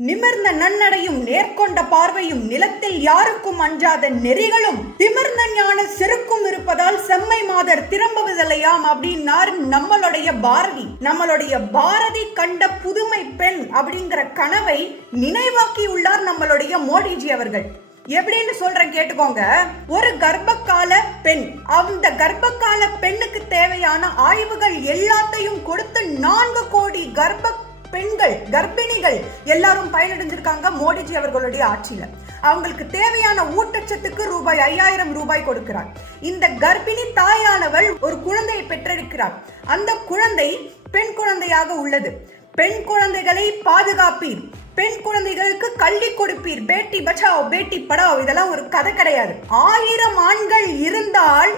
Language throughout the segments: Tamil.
நிமிர்ந்த நன்னடையும் நேர்கொண்ட பார்வையும் நிலத்தில் யாருக்கும் அஞ்சாத நெறிகளும் திமிர்ந்த ஞான செருக்கும் இருப்பதால் செம்மை மாதர் திரும்புவதில்லையாம் அப்படின்னார் நம்மளுடைய பாரதி கண்ட புதுமை பெண் அப்படிங்கிற கனவை நினைவாக்கி உள்ளார் நம்மளுடைய மோடிஜி அவர்கள். எப்படின்னு சொல்றேன் கேட்டுக்கோங்க. ஒரு கர்ப்பகால பெண், அந்த கர்ப்பகால பெண்ணுக்கு தேவையான ஆய்வுகள் எல்லாத்தையும் கொடுத்து 4 கோடி கர்ப்பிணிகள் எல்லாரும் பயனடைஞ்சிருக்காங்க மோடிஜி அவர்களுடைய ஆட்சியில. அவங்களுக்கு தேவையான ஊட்டச்சத்துக்கு ரூபாய் 5000 கொடுக்கிறார். இந்த கர்ப்பிணி தாயானவள் ஒரு குழந்தையை பெற்றெடுக்கிறார். அந்த குழந்தை பெண் குழந்தையாக உள்ளது. பெண் குழந்தைகளை பாதுகாப்பீர், பெண் குழந்தைகளுக்கு கல்வி கொடுப்பீர், பேட்டி பச்சாவோ பேட்டி படாவோ இதெல்லாம் ஒரு கதை கிடையாது. 1000 ஆண்கள் இருந்தால்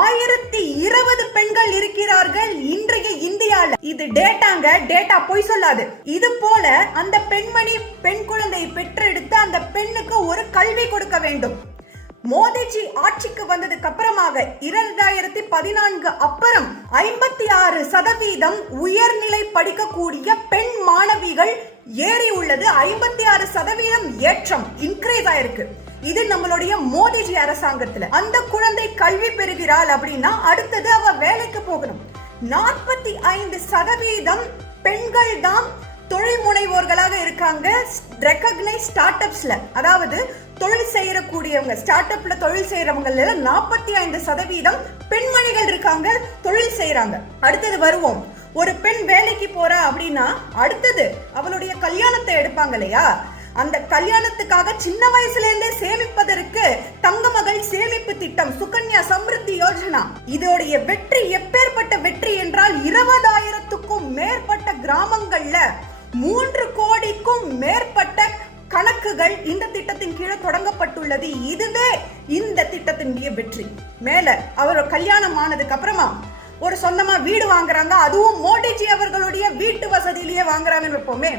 1020 பெண்கள் இருக்கிறார்கள் இன்றைய இந்தியால. இது டேட்டாங்க, டேட்டா பொய் சொல்லாது. இது போல அந்த பெண்மணி பெண் குழந்தையை பெற்றெடுத்து அந்த பெண்ணுக்கு ஒரு கல்வி கொடுக்க வேண்டும். மோடிஜி ஆட்சிக்கு வந்ததுக்கு அப்புறமாக 2014 அப்புறம் 56% உயர்நிலை படிக்கக்கூடிய பெண் மாணவிகள் ஏறி உள்ளது. 56% ஏற்றம் இன்க்ரீஸ் ஆயிருக்கு. இது நம்மளுடைய மோடிஜி அரசாங்கத்துல. அந்த குழந்தை கல்வி பெறுகிறாள் அப்படின்னா அடுத்தது அவ வேலைக்கு போகணும். 45% பெண்கள் தான் தொழில் முனைவோர்களாக இருக்காங்க ரெகக்னைஸ் ஸ்டார்ட் அப்ஸ்ல. அதாவது தொழில் செய்யக்கூடியவங்க, ஸ்டார்ட் அப்ல தொழில் செய்யறவங்க 45% பெண்மணிகள் இருக்காங்க, தொழில் செய்யறாங்க. அடுத்தது வருவோம். ஒரு பெண் வேலைக்கு போறா அப்படின்னா அடுத்தது அவளுடைய கல்யாணத்தை எடுப்பாங்க இல்லையா? அந்த கல்யாணத்துக்காக சின்ன வயசுல இருந்தே சேமிப்பதற்கு தங்க மகள் சேமிப்பு திட்டம், சுகன்யா சம்ருத்தி யோஜனா. இதோடைய வெற்றி எப்பேற்பட்ட வெற்றி என்றால் 20,000க்கும் மேற்பட்ட கிராமங்கள்ல 3 கோடிக்கும் மேற்பட்ட கணக்குகள் இந்த திட்டத்தின் கீழே தொடங்கப்பட்டுள்ளது. இதுவே இந்த திட்டத்தினுடைய வெற்றி. மேல அவர் கல்யாணம் ஆனதுக்கு அப்புறமா ஒரு சொந்தமா வீடு வாங்குறாங்க. அதுவும் மோடிஜி அவர்களுடைய வீட்டு வசதியிலேயே வாங்குறாங்கன்னு இருப்போமே.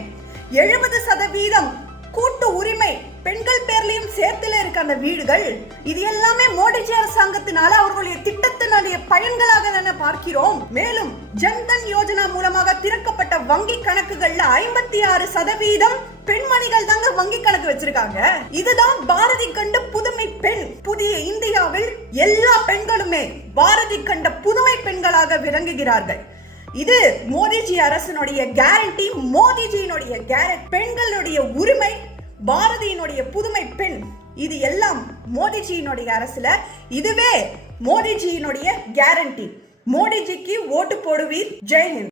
70% கூட்டு உரிமை பெண்கள் பேர்லயும் சேர்த்துல இருக்க அந்த வீடுகள். இது எல்லாமே மோடிஜி அரசாங்கத்தினால அவர்களுடைய திட்டத்தினுடைய பயன்களாக தானே பார்க்கிறோம். மேலும் ஜன்தன் யோஜனா மூலமாக திறக்கப்பட்ட வங்கி கணக்குகள்ல 56% பெண்மணிகள் தாங்க வங்கி கணக்கு வச்சிருக்காங்க. இதுதான் பாரதி கண்ட புதுமை பெண். புதிய இந்தியாவில் எல்லா பெண்களுமே பாரதி கண்ட புதுமை பெண்களாக விளங்குகிறார்கள். இது மோடிஜி அரசினுடைய கேரண்டி, மோடிஜியினுடைய கேரண்டி. பெண்களுடைய உரிமை, பாரதியினுடைய புதுமை பெண், இது எல்லாம் மோடிஜியினுடைய அரசுல. இதுவே மோடிஜியினுடைய கேரண்டி. மோடிஜிக்கு ஓட்டு போடுவீர். ஜெய் ஹிந்த்.